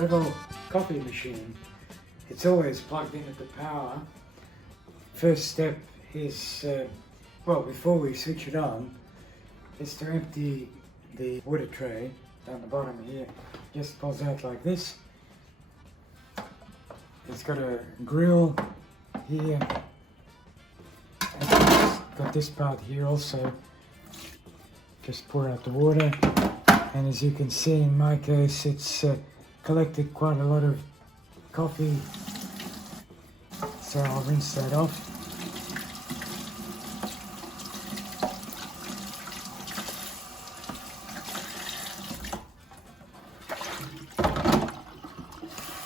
Breville coffee machine. It's always plugged in at the power. First step is, well, before we switch it on, is to empty the water tray down the bottom here. Just pulls out like this. It's got a grill here. And it's got this part here also. Just pour out the water. And as you can see in my case, it's collected quite a lot of coffee. So I'll rinse that off.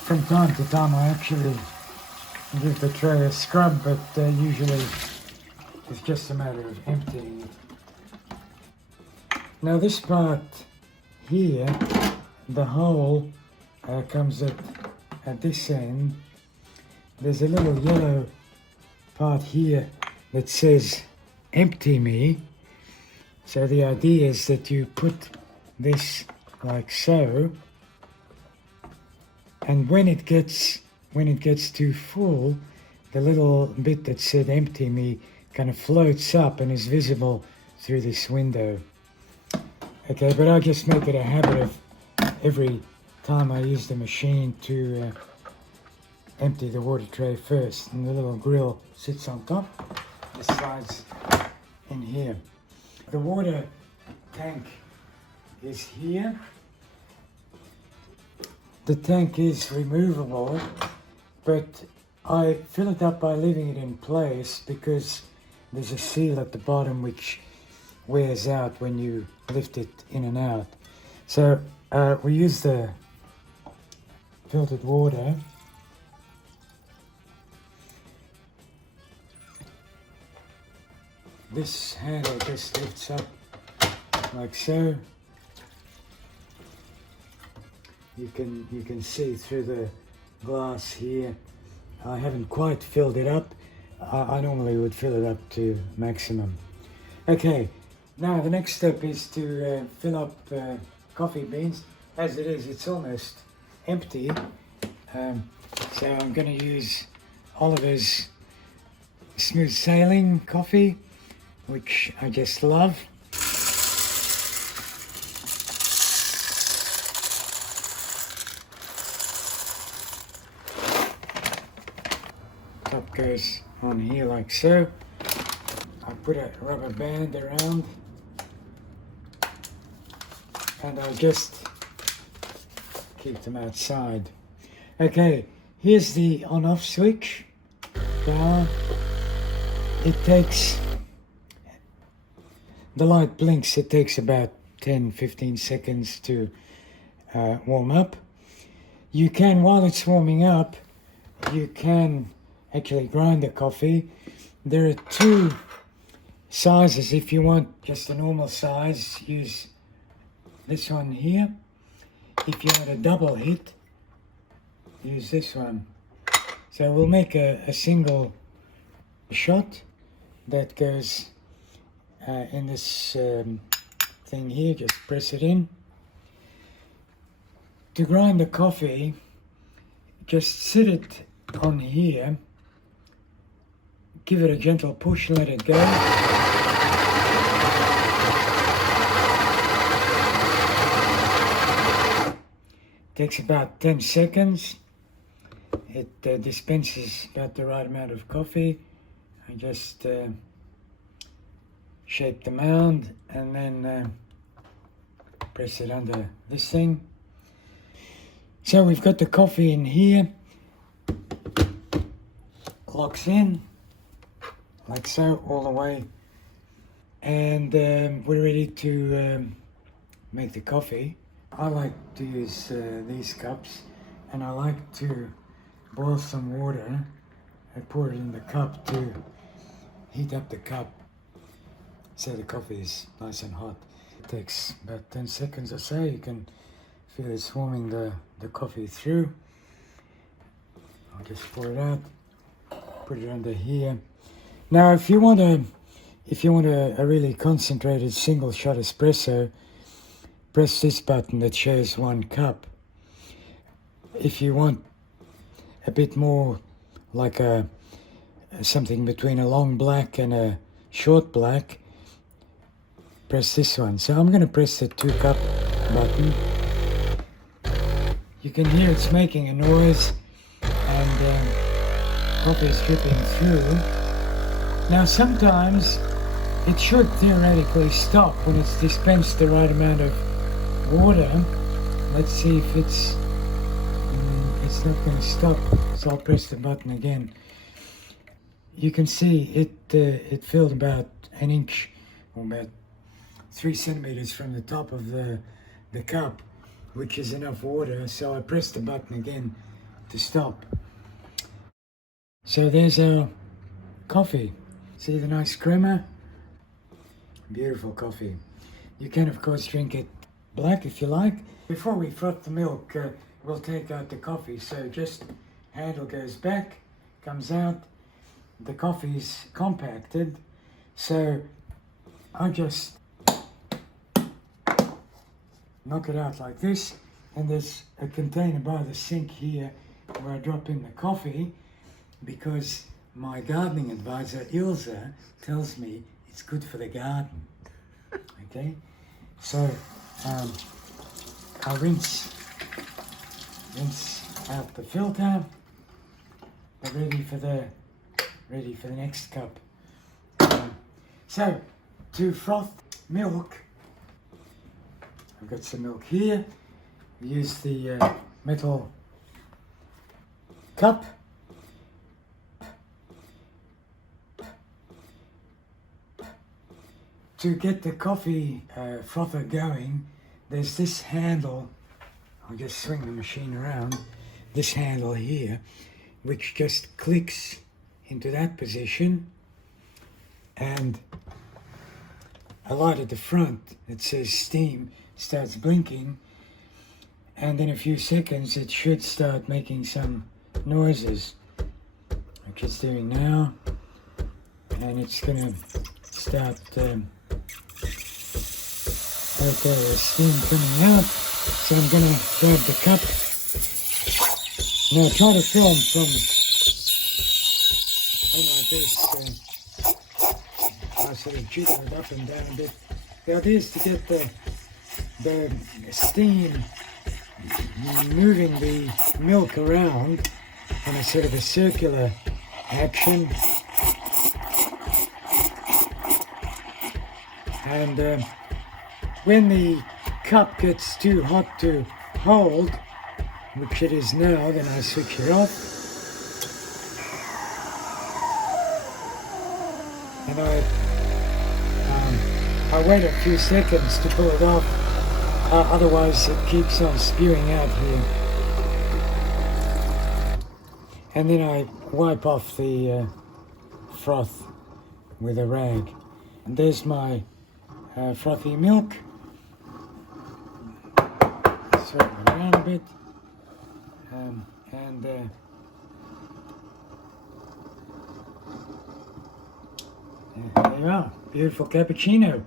From time to time I actually give the tray a scrub, but usually it's just a matter of emptying it. Now this part here, the hole comes at this end. There's a little yellow part here that says empty me. So the idea is that you put this like so, and when it gets too full, the little bit that said empty me kind of floats up and is visible through this window. Okay, but I just make it a habit of every time I use the machine to empty the water tray first, and the little grill sits on top. It slides in here. The water tank is here. The tank is removable, but I fill it up by leaving it in place because there's a seal at the bottom which wears out when you lift it in and out. So we use the filtered water. This handle just lifts up like so. You can see through the glass here. I haven't quite filled it up. I normally would fill it up to maximum. Okay, now the next step is to fill up coffee beans. As it is, it's almost empty. So I'm going to use Oliver's Smooth Sailing coffee, which I just love. Top goes on here like so. I put a rubber band around and I'll just keep them outside. Okay, here's the on-off switch. Power. It takes, the light blinks, it takes about 10-15 seconds to warm up. You can, while it's warming up, you can actually grind the coffee. There are two sizes. If you want just a normal size, use this one here. If you want a double hit, use this one. So we'll make a single shot that goes in this thing here. Just press it in. To grind the coffee, just sit it on here, give it a gentle push, let it go. Takes about 10 seconds. It dispenses about the right amount of coffee. I just shape the mound and then press it under this thing. So we've got the coffee in here. Locks in like so all the way, and we're ready to make the coffee. I like to use these cups, and I like to boil some water and pour it in the cup to heat up the cup so the coffee is nice and hot. It takes about 10 seconds or so. You can feel it's warming the coffee through. I'll just pour it out, put it under here. Now if you want a really concentrated single shot espresso, press this button that shows 1 cup. If you want a bit more like something between a long black and a short black, press this one. So I'm going to press the 2 cup button. You can hear it's making a noise, and coffee is dripping through. Now sometimes it should theoretically stop when it's dispensed the right amount of water. Let's see if it's not going to stop. So I'll press the button again. You can see it filled about an inch, or about 3 centimeters from the top of the cup, which is enough water. So I press the button again to stop. So there's our coffee. See the nice crema? Beautiful coffee. You can of course drink it black if you like. Before we froth the milk, we'll take out the coffee. So just handle goes back, comes out. The coffee's compacted. So I just knock it out like this. And there's a container by the sink here where I drop in the coffee, because my gardening advisor Ilse tells me it's good for the garden. Okay, so I'll rinse out the filter. We're ready for the next cup. So to froth milk, I've got some milk here. Use the metal cup. To get the coffee frother going, there's this handle. I'll just swing the machine around. This handle here, which just clicks into that position, and a light at the front that says steam starts blinking, and in a few seconds it should start making some noises, which it's doing now, and it's going to start. Okay, there's steam coming out, so I'm going to grab the cup. Now try to film from like this. I sort of jiggle it up and down a bit. The idea is to get the steam moving the milk around in a sort of a circular action. And when the cup gets too hot to hold, which it is now, then I switch it off. And I wait a few seconds to pull it off, otherwise it keeps on spewing out here. And then I wipe off the froth with a rag. And there's my frothy milk. Swirl it around a bit. There you are, beautiful cappuccino.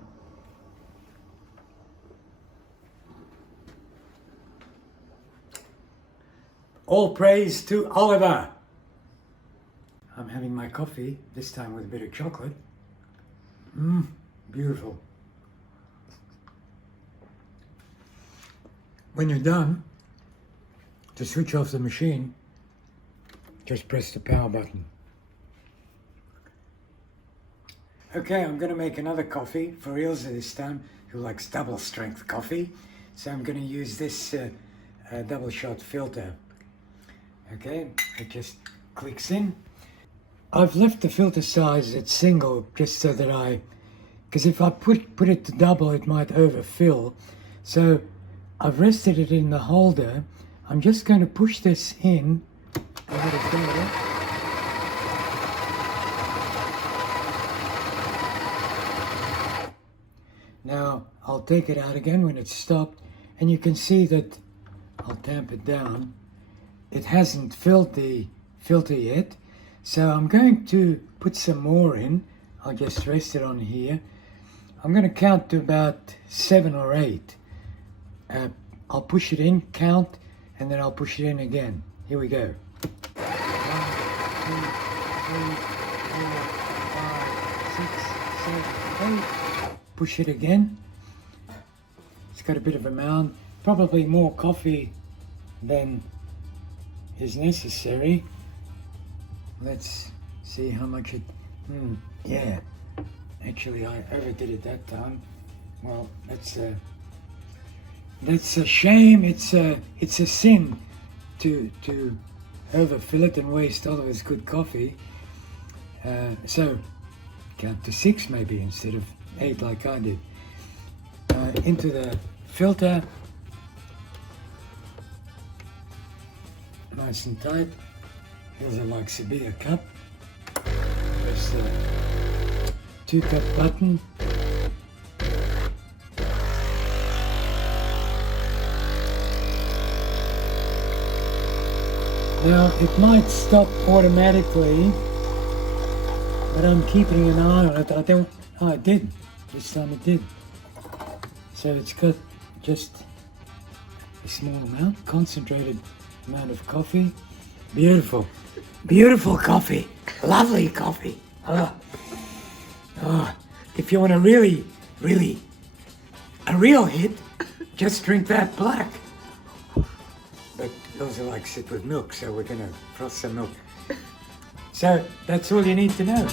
All praise to Oliver. I'm having my coffee, this time with a bit of chocolate. Beautiful. When you're done, to switch off the machine, just press the power button. Okay, I'm going to make another coffee for Ilse this time, who likes double strength coffee. So I'm going to use this double shot filter. Okay, it just clicks in. I've left the filter size at single just so that because if I put it to double, it might overfill. So I've rested it in the holder. I'm just going to push this in. Let it go. Now I'll take it out again when it's stopped, and you can see that I'll tamp it down. It hasn't filled the filter yet, so I'm going to put some more in. I'll just rest it on here. I'm going to count to about 7 or 8. I'll push it in, count, and then I'll push it in again. Here we go. 1, 2, 3, 4, 5, 6, 7, 8. Push it again. It's got a bit of a mound. Probably more coffee than is necessary. Let's see how much it... yeah. Actually, I overdid it that time. Well, that's a shame. It's a sin to overfill it and waste all of its good coffee. So count to 6 maybe instead of 8 like I did. Into the filter, nice and tight. Here's a like Sabia cup. There's the 2-cup button. Now it might stop automatically, but I'm keeping an eye on it. Oh, it did. This time it did. So it's got just a small amount, concentrated amount of coffee. Beautiful. Beautiful coffee. Lovely coffee. If you want a a real hit, just drink that black. But those are like sit with milk, so we're gonna froth some milk. So that's all you need to know.